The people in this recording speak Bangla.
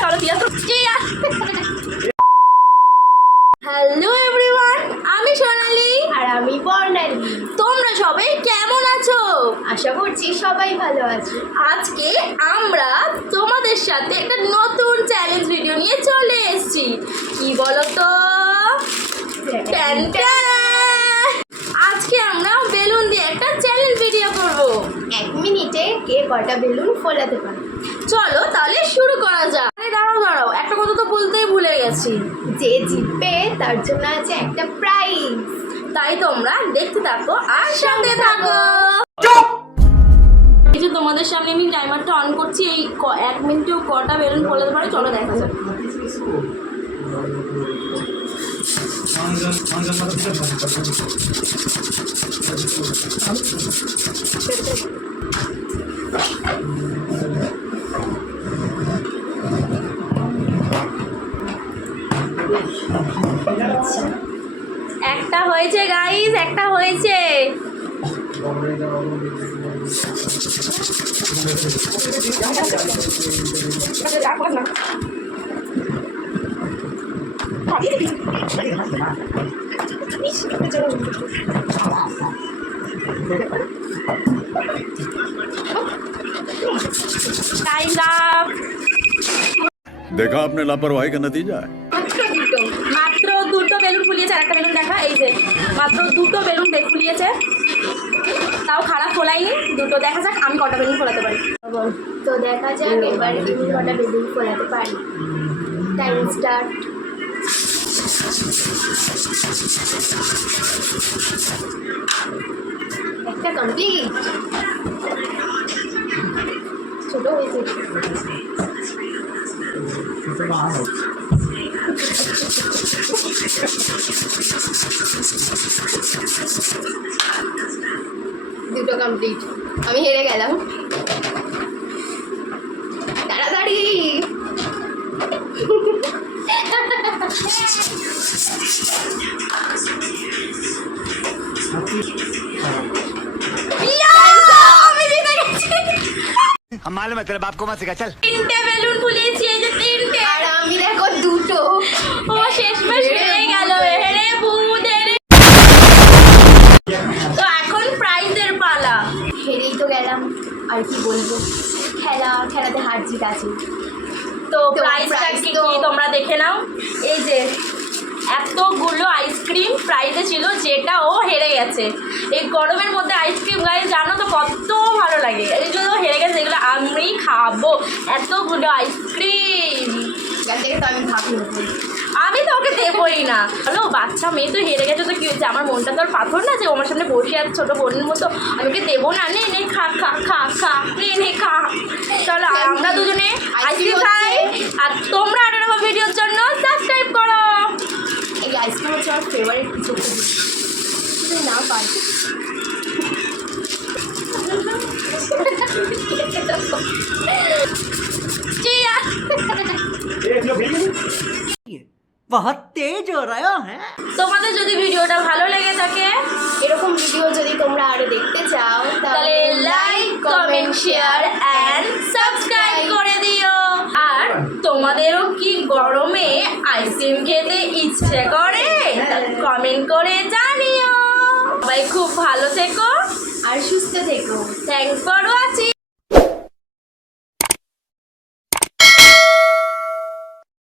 চলো দিয়া তো হ্যালো এভরিওয়ান, আমি সোনালি আর আমি বর্ণালী। তোমরা সবাই কেমন আছো? আশা করছি সবাই ভালো আছে। আজকে আমরা তোমাদের সাথে একটা নতুন চ্যালেঞ্জ ভিডিও নিয়ে চলে এসেছি। কি বলো তো? আজকে আমরা বেলুন দিয়ে একটা চ্যালেঞ্জ ভিডিও করব। 1 মিনিটে কে কটা বেলুন ফোলাতে পারে। চলো তাহলে শুরু করা যাক। দাঁড়াও, একটা কথা তো বলতেই ভুলে গেছি। যে জিতবে তার জন্য আছে একটা প্রাইজ। তাই তোমরা দেখতে থাকো আর সাথে থাকো। এই যে তোমাদের সামনে আমি টাইমারটা অন করছি, এই 1 মিনিটেও কটা বেলুন ফোলাতে পারে চলো দেখা যাক। একটা হয়েছে গাইস, একটা হয়েছে। Time up. देखा आपने लापरवाही का नतीजा है। মাত্র দুটো বেলুন ফুলিয়েছে। আর একটা বেলুন দেখা, এই যে মাত্র দুটো বেলুন ফুলিয়েছে, তাও খারাপ ফোলাইনি। দুটো দেখা যাক আমি কটা বেলুন ফোলাতে পারি। তো দেখা যাক এবার তুমি কটা বেলুন ফোলাতে পারি। Time start. একটা কমপ্লিট। ছোট হয়েছে। দুটো কমপ্লিট। আমি হেরে গেলাম। তাড়াতাড়ি। हम मालूम है तेरे बाप को मत सिखा चल। তিনটে বেলুন ফুলিয়েছি, এই যে তিনটে। আর আমি দেখো দুটো। ও শেষমেশ হেরে গেল। হেরে ভূত হেরে। তো এখন প্রাইজের পালা। হেরেই তো গেলাম, আর কি বলবো। খেলাতে হার জিত আছে। তো তো প্রাইসটা prize কি তো- কি তোমরা দেখে নাও। এই যে এতগুলো আইসক্রিম প্রাইজে ছিল, যেটা ও হেরে গেছে। এই গরমের মধ্যে আইসক্রিম গায়ে জানো তো কত ভালো লাগে। এইগুলো হেরে গেছে, এগুলো আমি খাবো। এতগুলো আইসক্রিম এখান থেকে তো আমি ভাবি। আমি তো ওকে দেবই না। হলো বাচ্চা মেয়ে তো হেরে গেছে, তো কি হয়েছে? আমার মনটা তো আর পাথর না যে আমার সামনে বসে আছে ছোটো বোনের মতো। আমি ওকে দেবো না। নে নে খা খা খা খা, নে খা। চলো আমরা দুজনে আইসক্রিম খাই। আর তোমরা আর এরকম ভিডিওর জন্য সাবস্ক্রাইব করো। এই আইসক্রিম হচ্ছে আমার ফেভারিট কিছু। যদি না পারি बहुत तेज हो रहा है। তোমাদের যদি ভিডিওটা ভালো লেগে থাকে এরকম ভিডিও যদি তোমরা আরো দেখতে চাও তাহলে like comment share and subscribe করে দিও। আর তোমাদেরও কি গরমে আইসক্রিম খেতে ইচ্ছে করে? কমেন্ট করে জানিও। সবাই খুব ভালো থেকো আর সুস্থ থেকো। Thanks for watching.